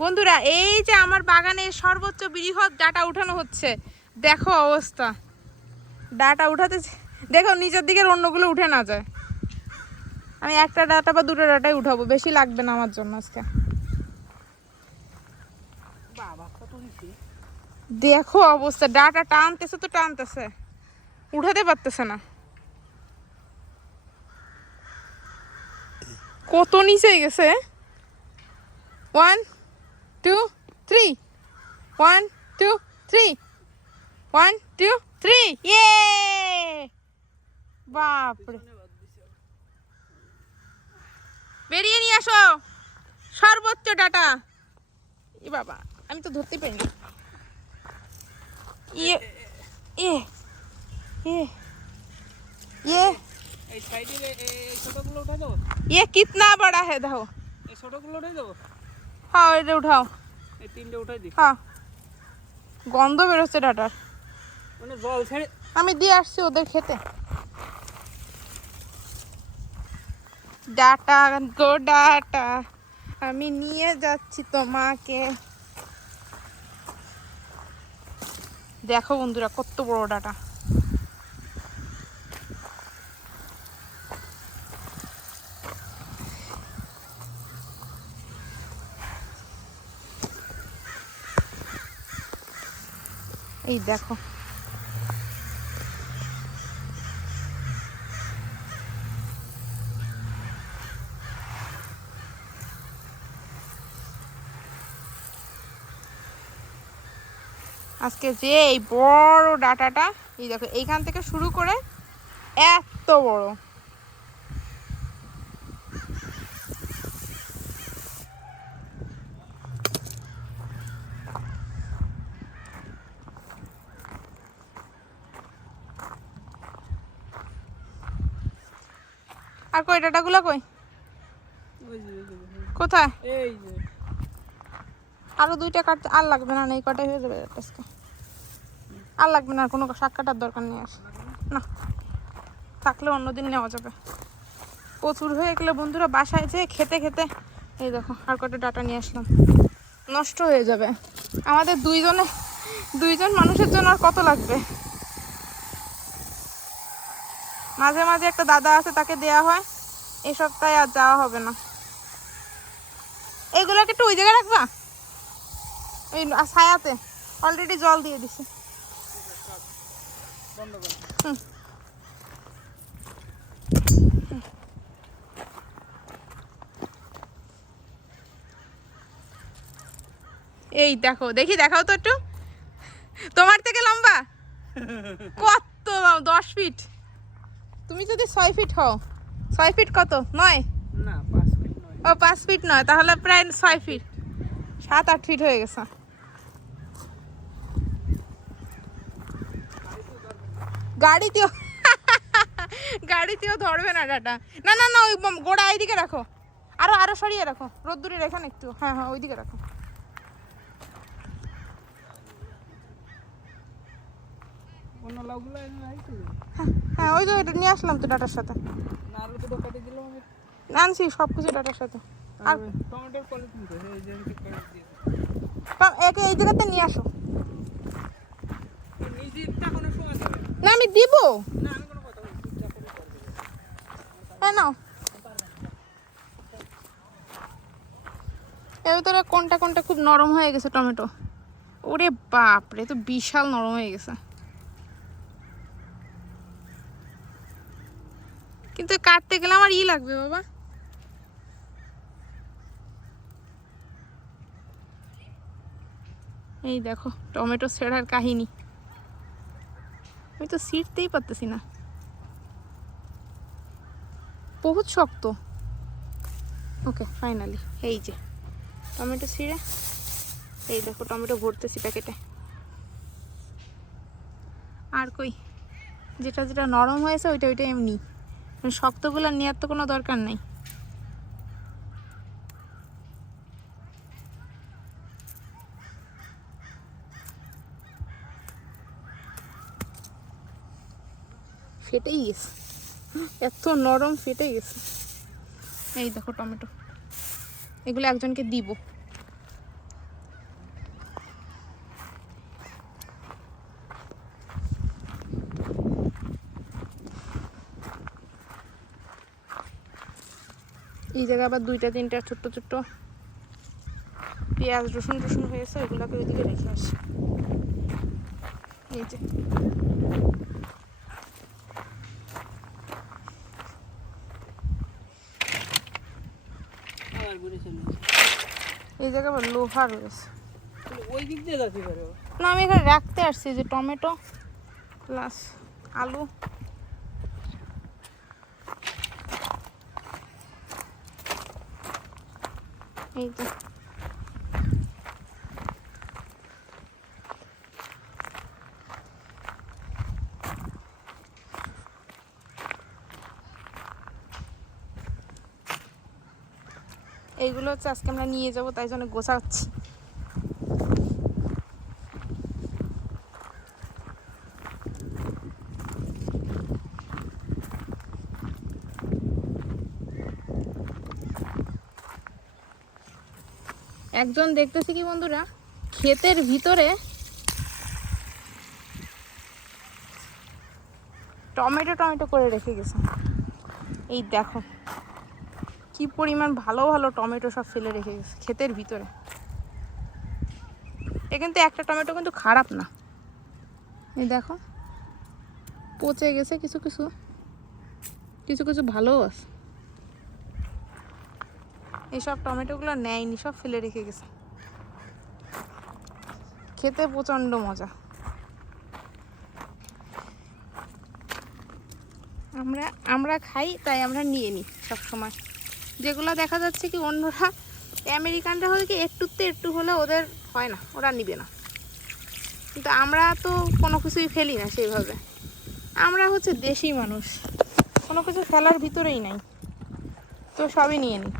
বন্ধুরা, এই যে আমার বাগানে সর্বোচ্চ বৃহৎ ডাটা উঠানো হচ্ছে, দেখো অবস্থা। ডাটা উঠাতে দেখো, নিচের দিকের অন্যগুলো উঠে না যায়। আমি একটা ডাটা বা দুটো ডাটাই উঠাবো, বেশি লাগবে না আমার জন্য আজকে। দেখো অবস্থা, ডাটা টানতেছে তো টানতেছে। উঠাতে পারতেছে না। কত নিচে গেছে? One two three one two three one two three ইয়ে বাপরে বেরিয়ে নিয়ে আসো সর্বোচ্চ ডাটা ই বাবা আমি তো ধরতে পারিনি ये ये ये ये এই সাইডে এই ছোটগুলো উঠাই দেবো ये कितना बड़ा है देखो এই ছোটগুলো উঠাই দেবো हाँ এটা উঠাও। এই তিনটে উঠাই দিই। হ্যাঁ। গন্ধ বেরোচ্ছে ডাটার মানে জল ছেড়ে আমি দিয়ে আসছি ওদের খেতে। ডাটা গো ডাটা আমি নিয়ে যাচ্ছি তোমাকে। দেখো বন্ধুরা কত বড় ডাটা। এই দেখো। আজকে যে এই বড় ডাটাটা, এই দেখো, এইখান থেকে শুরু করে এত বড়। আর কই ডাটাগুলো কই। কোথায়? এই যে আরও দুইটা কাটতে আর লাগবে না, এই কটাই হয়ে যাবে আজকে। আর লাগবে না আর কোনো শাক কাটার দরকার নেই আর। না থাকলে অন্যদিন নেওয়া যাবে। প্রচুর হয়ে গেলে বন্ধুরা বাসায় যেয়ে খেতে খেতে। এই দেখো আর কটা ডাটা নিয়ে আসলাম। নষ্ট হয়ে যাবে। আমাদের দুইজনে দুইজন মানুষের জন্য আর কত লাগবে? মাঝে মাঝে একটা দাদা আছে তাকে দেয়া হয়। এই সপ্তাহে আর যাওয়া হবে না। এইগুলোকে একটু ওই জায়গায় রাখবা? ওই ছায়াতে। অলরেডি জল দিয়ে দিছি। এই দেখো দেখি দেখাও তো একটু। তোমার থেকে লম্বা? কত দশ ফিট তুমি যদি ছয় ফিট হও ছয় ফিট কত? নয়? না পাঁচ মিনিট ও পাঁচ ফিট নয় তাহলে প্রায় ছয় ফিট সাত আট ফিট হয়ে গেছে। গাড়িতেও গাড়িতেও ধরবে না ডাটা না না না ওই গোড়া এইদিকে রাখো। আরও আরও সরিয়ে রাখো। রোদ্দুরে রেখো না একটু। হ্যাঁ হ্যাঁ ওইদিকে রাখো। হ্যাঁ ওই তো এটা নিয়ে আসলাম তো ডাটার সাথে। আনছি সব কিছু ডাটার সাথে। আর আর টমেটোর পলিথিন তো এই যে এমনি কেটে দিয়ে তা- একে এই জায়গাতে নিয়ে আসো। না। আমি দিব। না আমি কোনো কথা বলছি চুপচাপ হ্যাঁ নাও। এর ভিতরে কোনটা কোনটা খুব নরম হয়ে গেছে টমেটো। ওরে বাপরে তো বিশাল নরম হয়ে গেছে। কাটতে গেলে আমার ই লাগবে, বাবা। এই দেখো, টমেটো ছেঁড়ার কাহিনী। আমি তো ছিঁড়তেই পারতেছি না। বহুত শক্ত। ওকে ফাইনালি এই যে, টমেটো ছিঁড়ে, এই দেখো, টমেটো ভরতেছি প্যাকেটে। আর কই, যেটা যেটা নরম হয়েছে, ওইটা ওইটা এমনি মানে শক্তগুলো নেওয়ার তো কোনো দরকার নেই। ফেটেই গেছে। এত নরম ফেটে গেছে। এই দেখো টমেটো। এগুলো একজনকে দিব। এই জায়গায় আবার দুইটা তিনটা ছোট্ট ছোট্ট পেঁয়াজ রসুন টসুন হয়েছে ওইগুলোকে ওইদিকে রেখে আসি। এই যে। এই জায়গায় আবার লোহা রয়েছে না আমি এখানে রাখতে আসছি যে টমেটো প্লাস আলু। এই এইগুলো হচ্ছে আজকে আমরা নিয়ে যাব তাই জন্য গোছাচ্ছি। একজন দেখতেছি কি বন্ধুরা? ক্ষেতের ভিতরে টমেটো টমেটো করে রেখে গেছে। এই দেখো, কি পরিমাণ ভালো ভালো টমেটো সব ফেলে রেখে গেছে ক্ষেতের ভিতরে। এ কিন্তু একটা টমেটো কিন্তু খারাপ না। এই দেখো, পচে গেছে কিছু কিছু কিছু কিছু ভালোও আছে। এইসব টমেটোগুলো নেয়নি, সব ফেলে রেখে গেছে। খেতে প্রচণ্ড মজা। আমরা আমরা খাই, তাই আমরা নিয়ে নিই সব সময় যেগুলো দেখা যাচ্ছে কি অন্যরা, আমেরিকানরা হলে কি একটুতে একটু হলে ওদের হয় না, ওরা নিবে না। কিন্তু আমরা তো কোনো কিছুই ফেলি না সেইভাবে। আমরা হচ্ছে দেশি মানুষ, কোনো কিছু ফেলার ভিতরেই নাই। তো সবই নিয়ে নিই।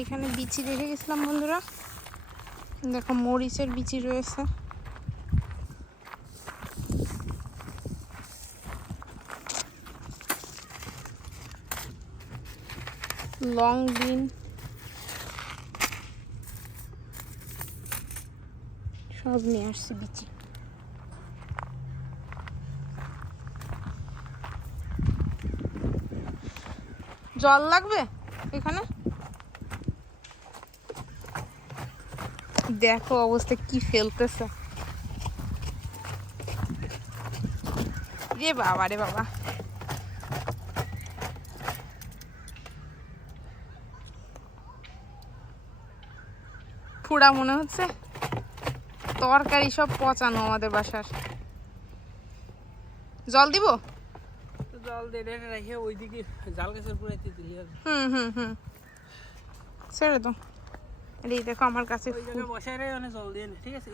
এখানে বিচি রেখে গেছিলাম বন্ধুরা। দেখো মরিচের বিচি রয়েছে। Long bean. সব নিয়ে আসছি বিচি। জল লাগবে এখানে? দেখো অবস্থা কি ফেলতেছে। রে বাবা রে বাবা। ফুড়া মনে হচ্ছে। তরকারি সব পচানো আমাদের বাসার। জল দিব? জল দিয়ে রেখে ওইদিকে জাল গাছের পুরাইতে দিলি হুম হুম হুম। ছেড়ে তো আর এই দেখো আমার কাছে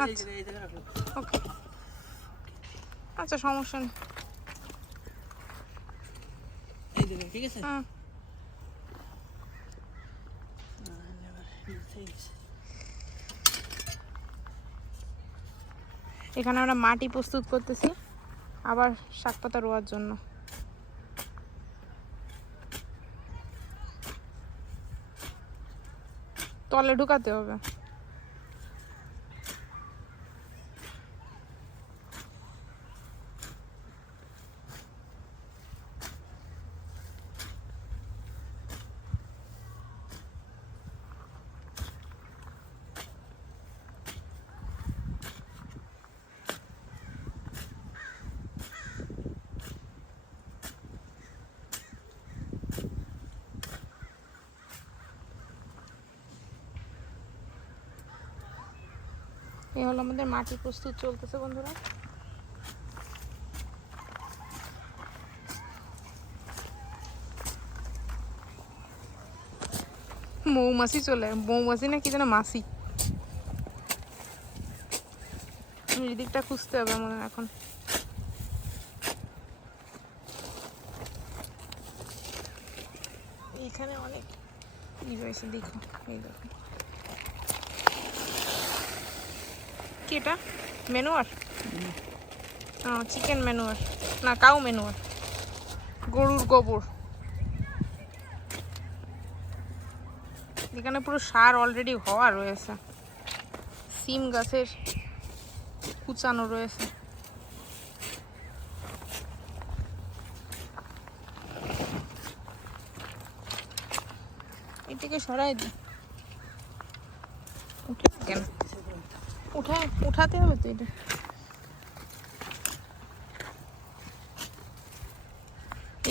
আচ্ছা। ওকে। আচ্ছা সমস্যা নেই। ঠিক আছে ঠিক আছে? এখানে আমরা মাটি প্রস্তুত করতেছি আবার শাক পাতা রোয়ার জন্য। তলে ঢুকাতে হবে। এ হলো আমাদের মাটি প্রস্তুত চলতেছে, বন্ধুরা। মৌমাছি চলে, মৌমাছি না কি যেন মাসি এদিকটা খুঁজতে হবে মনে এখন। এখানে অনেক ই রয়েছে, দেখো, এই কি এটা? মেনুয়ার? চিকেন মেনুয়ার না কাউ মেনুয়ার গরুর গোবর। এখানে পুরো সার অলরেডি হওয়া রয়েছে। সিম গাছের কুচানো রয়েছে। এটাকে সরাই দি উঠে কেন উঠা উঠাতে হবে তো এটা।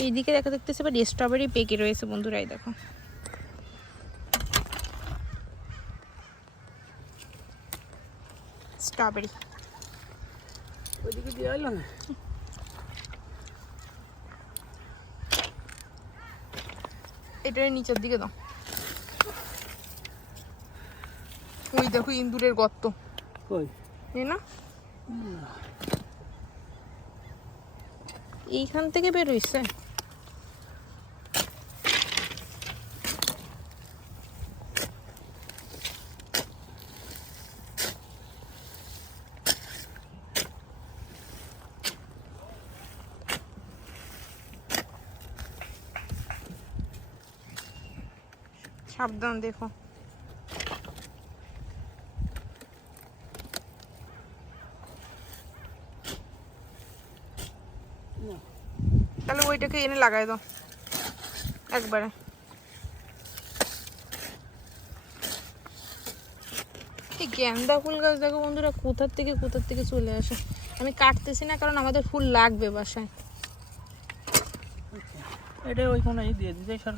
এইদিকে দেখা দেখতেছে এবার স্ট্রবেরি পেকে রয়েছে বন্ধুরা এই দেখো। স্ট্রবেরি ওইদিকে দিয়ে এলো না? এটার নিচের দিকে দাও। ওই দেখো ইন্দুরের গর্ত। কই? না। এইখান থেকে বেরোইছে সাবধান দেখো না তাহলে এনে লাগাই দাও একবারে এই গেন্দা ফুল গাছ দেখো বন্ধুরা কোথার থেকে কোথার থেকে চলে আসে? আমি কাটতেছি না কারণ আমাদের ফুল লাগবে বাসায়। এটা ওই কোনায় দিয়ে দিতে সর।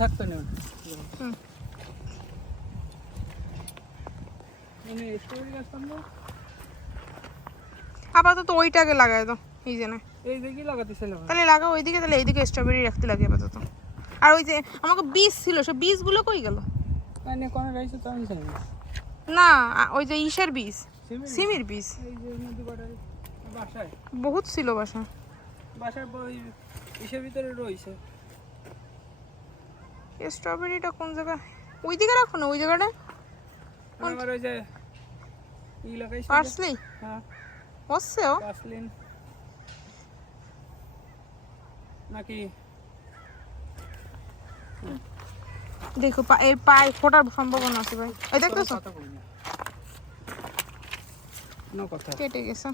থাকতো না। হুম। মানে স্ট্রবেরি গাছ আমরা আপাতত ওইটাকে লাগাই দাও, এই যে না। তাহলে লাগাও ওইদিকে, তাহলে এইদিকে স্ট্রবেরি রাখতে লাগে আপাতত। আর ওই যে আমাকে বীজ ছিল, সে বীজগুলো কই গেল? তো না, ওই যে ইসের বীজ, সিমের বীজ। বহুত ছিল বাসা। বাসার ইসের ভিতরে রয়েছে স্ট্রবেরিটা কোন জায়গায়? ওই দিকে রাখো না, ওই জায়গাটা? ওই যে ই লাগাইছে পার্সলি? হ্যাঁ। হচ্ছে ও নাকি? দেখো এর পায়ে ফোটার সম্ভাবনা আছে ভাই। এই দেখতেছো? কেটে গেছে।